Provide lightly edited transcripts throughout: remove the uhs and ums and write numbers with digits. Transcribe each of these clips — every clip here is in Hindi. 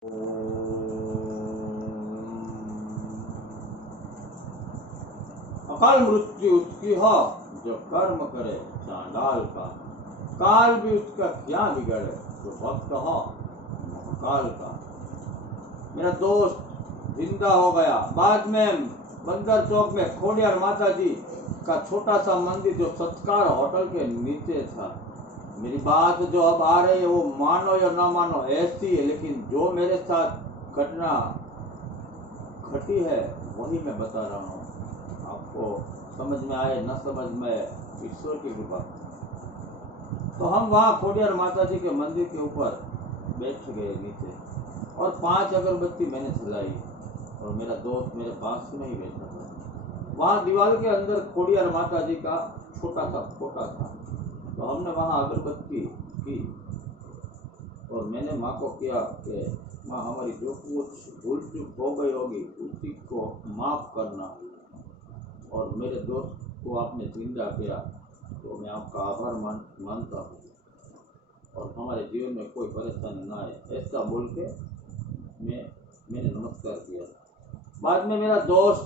अकाल मृत्यु उसकी हो जो कर्म करे चांडाल का, काल भी उसका क्या बिगड़े जो भक्त हो महाकाल का। मेरा दोस्त जिंदा हो गया। बाद में बंदर चौक में खोडियार माता जी का छोटा सा मंदिर जो सत्कार होटल के नीचे था। मेरी बात जो अब आ रही है वो मानो या ना मानो ऐसी है, लेकिन जो मेरे साथ घटना घटी है वही मैं बता रहा हूँ। आपको समझ में आए न समझ में, ईश्वर की कृपा। तो हम वहाँ खोडियार माता जी के मंदिर के ऊपर बैठ गए नीचे, और 5 अगरबत्ती मैंने जलाई, और मेरा दोस्त मेरे पास में ही बैठा था। वहाँ दीवार के अंदर खोडियार माता जी का छोटा सा फोटा था। तो हमने वहाँ अगरबत्ती की, और मैंने माँ को किया कि माँ हमारी जो कुछ भूल चूक हो गई होगी उसी को माफ़ करना, और मेरे दोस्त को आपने जिंदा किया तो मैं आपका आभार मानता हूँ, और हमारे जीवन में कोई परेशानी ना आए। ऐसा बोल के मैंने नमस्कार किया। बाद में मेरा दोस्त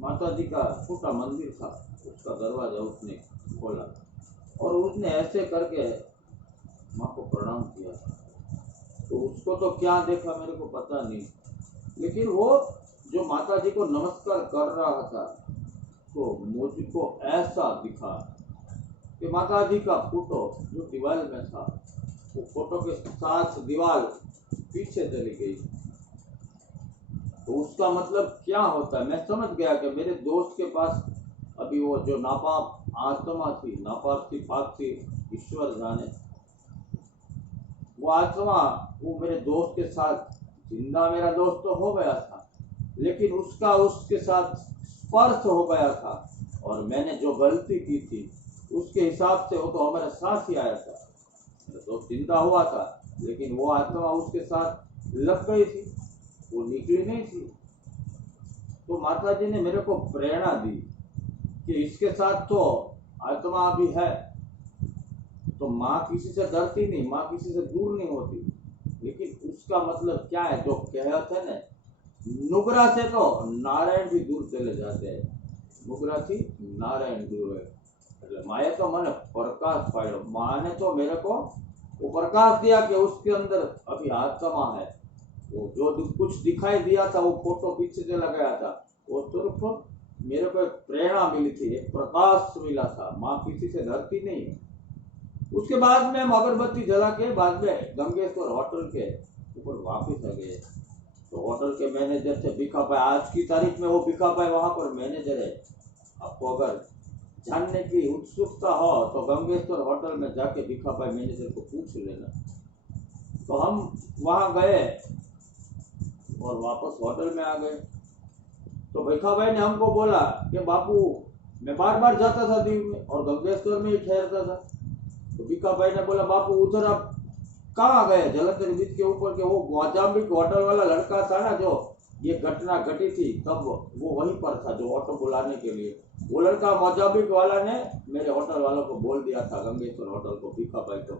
माता जी का छोटा मंदिर था, उसका दरवाजा उसने खोला, और उसने ऐसे करके माँ को प्रणाम किया। तो उसको तो क्या देखा मेरे को पता नहीं, लेकिन वो जो माता जी को नमस्कार कर रहा था तो मुझको ऐसा दिखा कि माता जी का फोटो जो दीवार में था, वो फोटो के साथ दीवार पीछे चली गई। तो उसका मतलब क्या होता है मैं समझ गया कि मेरे दोस्त के पास अभी वो जो नापाक आत्मा थी, नापाक थी, पाक थी, ईश्वर जाने, वो आत्मा वो मेरे दोस्त के साथ जिंदा, मेरा दोस्त तो हो गया था, लेकिन उसका उसके साथ स्पर्श हो गया था, और मैंने जो गलती की थी उसके हिसाब से वो तो हमारे साथ ही आया था। मेरा दोस्त जिंदा हुआ था, लेकिन वो आत्मा उसके साथ लग गई थी, वो निकली नहीं थी। तो माता जी ने मेरे को प्रेरणा दी कि इसके साथ तो आत्मा भी है, तो माँ किसी से डरती नहीं, माँ किसी से दूर नहीं होती, लेकिन उसका मतलब क्या है जो कहते हैं ना, नुगरा से तो नारायण भी दूर चले जाते हैं, नुगरा थी नारायण दूर है। એટલે માએ તો મને प्रकाश पायो, माँ ने तो मेरे को वो प्रकाश दिया कि उसके अंदर अभी आत्मा है। वो जो कुछ दिखाई दिया था वो फोटो पीछे से लगाया था, वो सिर्फ मेरे को एक प्रेरणा मिली थी, एक प्रकाश मिला था। माँ किसी से डरती नहीं है। उसके बाद में हम अगरबत्ती जला के बाद में गंगेश्वर होटल के ऊपर वापस आ गए। तो होटल के मैनेजर थे भिखा भाई, आज की तारीख में वो भिखा भाई वहां पर मैनेजर है। आपको अगर जानने की उत्सुकता हो तो गंगेश्वर होटल में जाके भिखा भाई मैनेजर को पूछ लेना। तो हम वहां गए और वापस होटल में आ गए। तो भिखा भाई ने हमको बोला कि बापू मैं बार बार जाता था दीव में और गंगेश्वर में ही ठहरता था। तो भिखा भाई ने बोला बापू उधर आप कहाँ गए जलंधर बीच के ऊपर के वो मोजाम्बिक होटल वाला लड़का था ना, जो ये घटना घटी थी तब वो वहीं पर था जो ऑटो बुलाने के लिए। वो लड़का मोजाम्बिक वाला ने मेरे होटल वालों को बोल दिया था, गंगेश्वर होटल को, भिखा भाई को,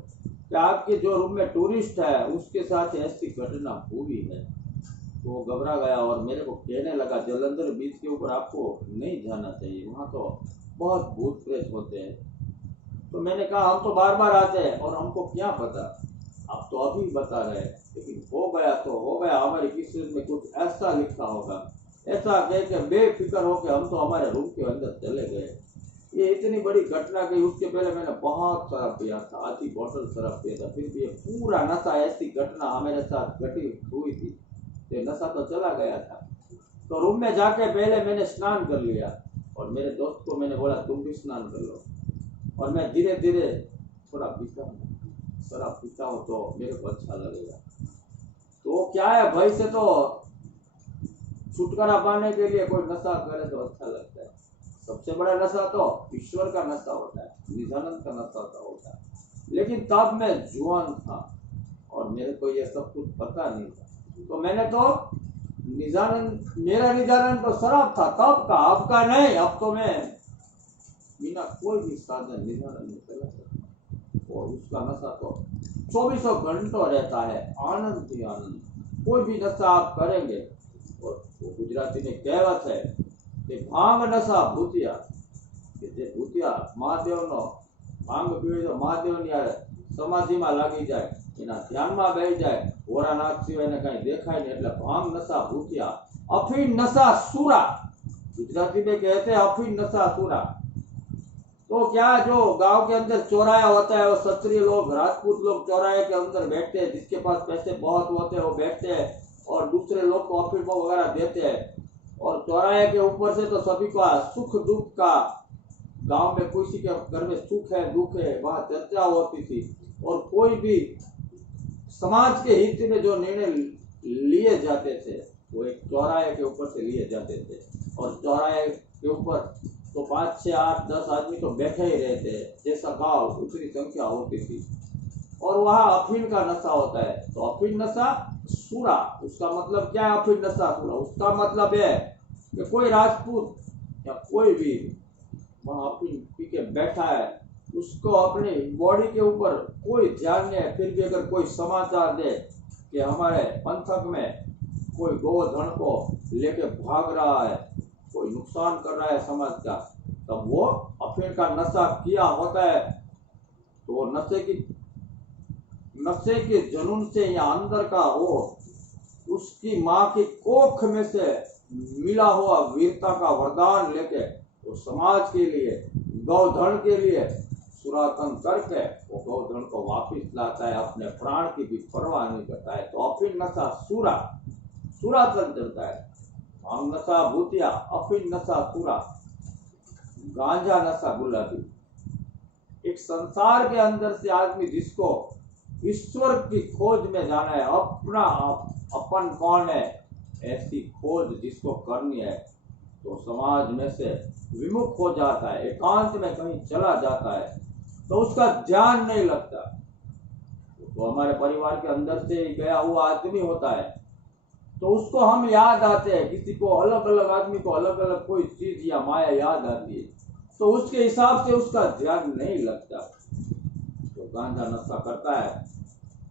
कि आपके जो रूम में टूरिस्ट है उसके साथ ऐसी घटना हुई है। तो वो घबरा गया और मेरे को कहने लगा जलंधर बीच के ऊपर आपको नहीं जाना चाहिए, वहाँ तो बहुत भूत प्रेत होते हैं। तो मैंने कहा हम तो बार बार आते हैं और हमको क्या पता, आप तो अभी बता रहे हैं, लेकिन हो गया तो हो गया, हमारी किस्मत में कुछ ऐसा लिखा होगा। ऐसा कह के बेफिक्र होकर हम तो हमारे रूम के अंदर चले गए। ये इतनी बड़ी घटना गई। उसके पहले मैंने बहुत शराब पिया था, आधी बोतल शराब पिया था, फिर भी ये पूरा नशा, ऐसी घटना हमारे साथ घटी हुई थी, ये नशा तो चला गया था। तो रूम में जाके पहले मैंने स्नान कर लिया और मेरे दोस्त को मैंने बोला तुम भी स्नान कर लो, और मैं धीरे धीरे थोड़ा पीता हूँ, शराब पीता हूँ तो मेरे को अच्छा लगेगा। तो क्या है, भय से तो छुटकारा पाने के लिए कोई नशा करे तो अच्छा लगता है। सबसे बड़ा नशा तो ईश्वर का नशा होता है, निजानंद का नशा होता है। लेकिन तब मैं जुआन था और मेरे को ये सब कुछ पता नहीं था, तो मैंने तो निजानंद, मेरा निजानंद तो शराब था तब का, अब का नहीं। अब तो मैं बिना कोई भी साधन निजानंद में चला सकता, और उसका नशा तो 24 घंटों रहता है, आनंद ही आनंद। कोई भी नशा आप करेंगे, और वो गुजराती में कહેવત है कि भांग नशा भूतिया, કે જે ભૂતિયા મહાદેવનો ભાંગ પીવે તો મહાદેવની આ સમાધિમાં લાગી જાય, એના ધ્યાનમાં બેસી જાય, ભોળાનાથ સિવાયને કાંઈ દેખાય નહીં, એટલે ભાંગ નશા ભૂતિયા, અફીણ નશા सूरा, गुजराती में कहते हैं अफीण नशा सूरा। तो क्या जो गांव के अंदर चौराया होता है, वो क्षत्रिय लोग राजपूत लोग चौराहे के अंदर बैठते हैं, जिसके पास पैसे बहुत होते हैं वो बैठते हैं और दूसरे लोग को अफीण वगैरह देते हैं, और चौराहे के ऊपर से तो सभी का सुख दुख का, गांव में किसी के घर में सुख है दुख है वहां चर्चा होती थी, और कोई भी समाज के हित में जो निर्णय लिए जाते थे वो एक चौराहे के ऊपर से लिए जाते थे, और चौराहे के ऊपर तो 5, 6, 8, 10 आदमी तो बैठे ही रहते हैं, जैसा गांव उतनी संख्या होती थी, और वहाँ अफीण का नशा होता है। तो अफीण नशा सूरा, उसका मतलब क्या है? अफीण नशा सूरा उसका मतलब है कि कोई राजपूत या कोई भी वहाँ अफीण पी के बैठा है, उसको अपनी बॉडी के ऊपर कोई ध्यान नहीं है, फिर भी अगर कोई समाचार दे कि हमारे पंथक में कोई गोधन को लेके भाग रहा है, कोई नुकसान कर रहा है समाज का, तब वो अफीण का नशा किया होता है। तो नशे के जुनून से या अंदर का वो उसकी माँ की कोख में से मिला हुआ वीरता का वरदान लेके वो समाज के लिए, गौधन के लिए सुरातन करके वो गौधन को वापिस लाता है, अपने प्राण की भी परवाह नहीं करता है। तो अफीण नशा सुरातन चलता है, भांग नशा भूतिया, अफीण नशा सूरा, गांजा नशा गुलाबी। एक संसार के अंदर से आदमी जिसको ईश्वर की खोज में जाना है, अपना अपन कौन है ऐसी खोज जिसको करनी है, तो समाज में से विमुख हो जाता है, एकांत में कहीं चला जाता है, तो उसका ध्यान नहीं लगता। तो हमारे परिवार के अंदर से गया हुआ आदमी होता है, तो उसको हम याद आते हैं, किसी को अलग अलग आदमी को अलग अलग कोई चीज या माया याद आती है, तो उसके हिसाब से उसका ध्यान नहीं लगता। तो गांजा नशा करता है,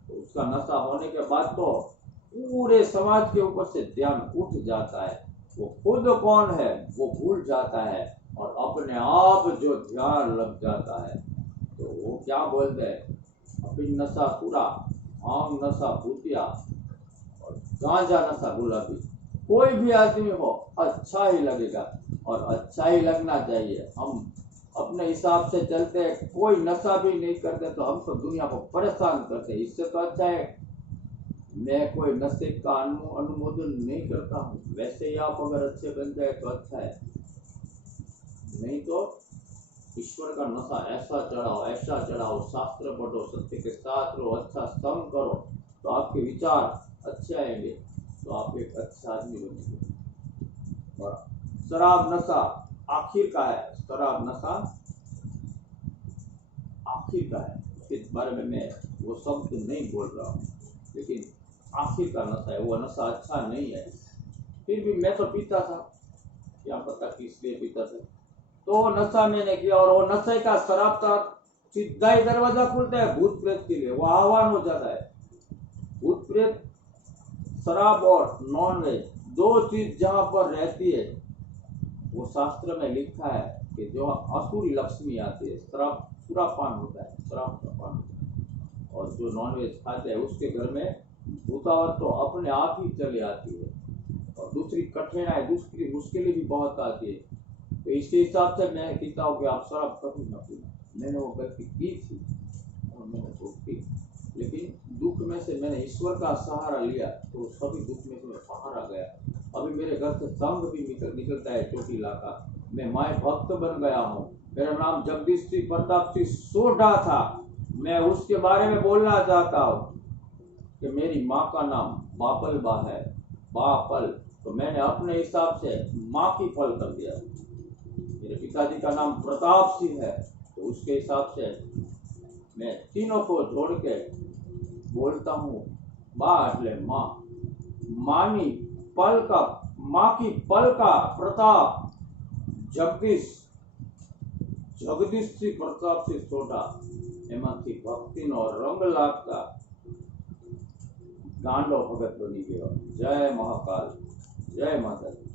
तो उसका नशा होने के बाद तो पूरे समाज के ऊपर से ध्यान उठ जाता है, वो खुद कौन है वो भूल जाता है, और अपने आप जो ध्यान लग जाता है। तो वो क्या बोलते हैं? अफीण नशा सूरा, भांग नशा भूतिया और गांजा नशा गुलाबी। कोई भी आदमी हो अच्छा ही लगेगा, और अच्छा ही लगना चाहिए। हम अपने हिसाब से चलते, कोई नशा भी नहीं करते तो हम तो दुनिया को परेशान करते। इससे तो अच्छा है मैं कोई नशे का अनुमोदन नहीं करता हूँ, वैसे ही आप अगर अच्छे बन जाए तो अच्छा है, नहीं तो ईश्वर का नशा ऐसा चढ़ाओ, शास्त्र पढ़ो, सत्य के साथ रहो, अच्छा संग करो, तो आपके विचार अच्छे आएंगे, तो आप एक अच्छा आदमी बनेंगे। और शराब नशा आखिर का है, शराब नशा आखिर का है, इसके बारे में मैं वो शब्द नहीं बोल रहा हूँ, लेकिन आखिर का नशा है, वो नशा अच्छा नहीं है। फिर भी मैं तो पीता था, क्या पता किस लिए पीता था, तो नशा मैंने किया, और वो नशे का शराब का सीधा ही दरवाजा खुलता है भूत प्रेत के लिए, वो आह्वान हो जाता है। भूत प्रेत, शराब और नॉनवेज, दो चीज जहां पर रहती है, वो शास्त्र में लिखा है कि जो असुरी लक्ष्मी आती है, सुरापान होता है, शराब का पान होता है, और जो नॉनवेज खाते हैं उसके घर में भूतावत तो अपने आप ही चली आती है, और दूसरी कठिनाई, दूसरी मुश्किलें भी बहुत आती है। तो इसके हिसाब से मैं कहता हूँ कि आप शराब कभी न पीना। मैंने वो गलती की थी और मैंने वो की, लेकिन दुख में से मैंने ईश्वर का सहारा लिया, तो सभी दुख में से मैं बाहर आ गया। अभी मेरे घर से संघ भी निकलता है चोटीला का, मैं माय भक्त बन गया हूँ। मेरा नाम जगदीश सिंह प्रताप सिंह सोढ़ा था। मैं उसके बारे में बोलना चाहता हूँ कि मेरी माँ का नाम बापल बा है, बापल, तो मैंने अपने हिसाब से माँ की पल कर दिया। मेरे पिताजी का नाम प्रताप सिंह है, तो उसके हिसाब से मैं तीनों को जोड़ के बोलता हूँ, बा એટલે माँ, मानी पल का, माँ की पल का प्रताप, जगदीश सिंह प्रताप सिंह सोढ़ा। एमांथी भक्तिनो रंग लागता गांडो भगत बनी गयो। जय महाकाल, जय माता दी।